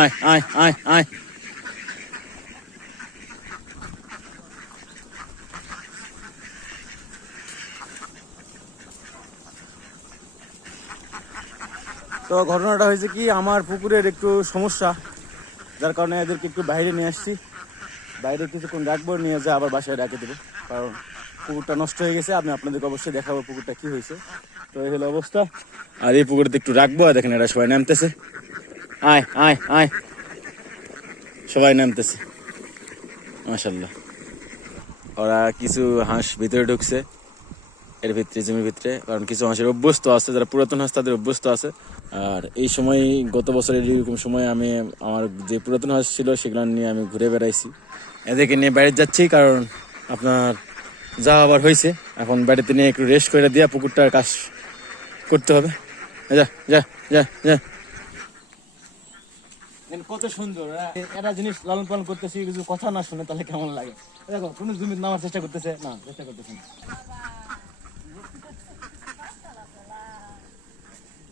আয় আয় আয় আয়। তো ঘটনাটা হয়েছে কি, আমার পুকুরের একটু সমস্যা, যার কারণে এদেরকে একটু বাইরে নিয়ে আসছি। বাইরে কিছুক্ষণ রাখবো, নিয়ে যা আবার বাসায় রেখে দেবো, কারণ পুকুরটা নষ্ট হয়ে গেছে। আমি আপনাদেরকে অবশ্যই দেখাবো পুকুরটা কি হয়েছে। তো এই হলো অবস্থা। আর এই পুকুরতে একটু রাখবো, দেখেন এরা সবাই নামতেছে। আয় আয় আয়, সবাই নামতেছে মাশাআল্লাহ। ওরা কিছু হাঁস ভিতরে ঢুকছে, এর ভিতরে জমির ভিতরে, কারণ কিছু হাঁসের অভ্যস্ত আছে, যারা পুরাতন হাঁস তাদের অভ্যস্ত আছে। আর এই সময় গত বছরের এরকম সময় আমি আমার যে পুরাতন হাঁস ছিল সেগুলো নিয়ে আমি ঘুরে বেড়াইছি। এদেরকে নিয়ে বাইরে যাচ্ছি, কারণ আপনার যা আবার হয়েছে, এখন বাড়িতে নিয়ে একটু রেস্ট করে দিয়া পুকুরটার কাজ করতে হবে। যা যা যা যা। কত সুন্দর একটা জিনিস লালন পালন করতেছি, কিছু কথা না শুনে তাহলে কেমন লাগে। দেখো কোনো জমি নামার চেষ্টা করতেছে না, চেষ্টা করতেছে না।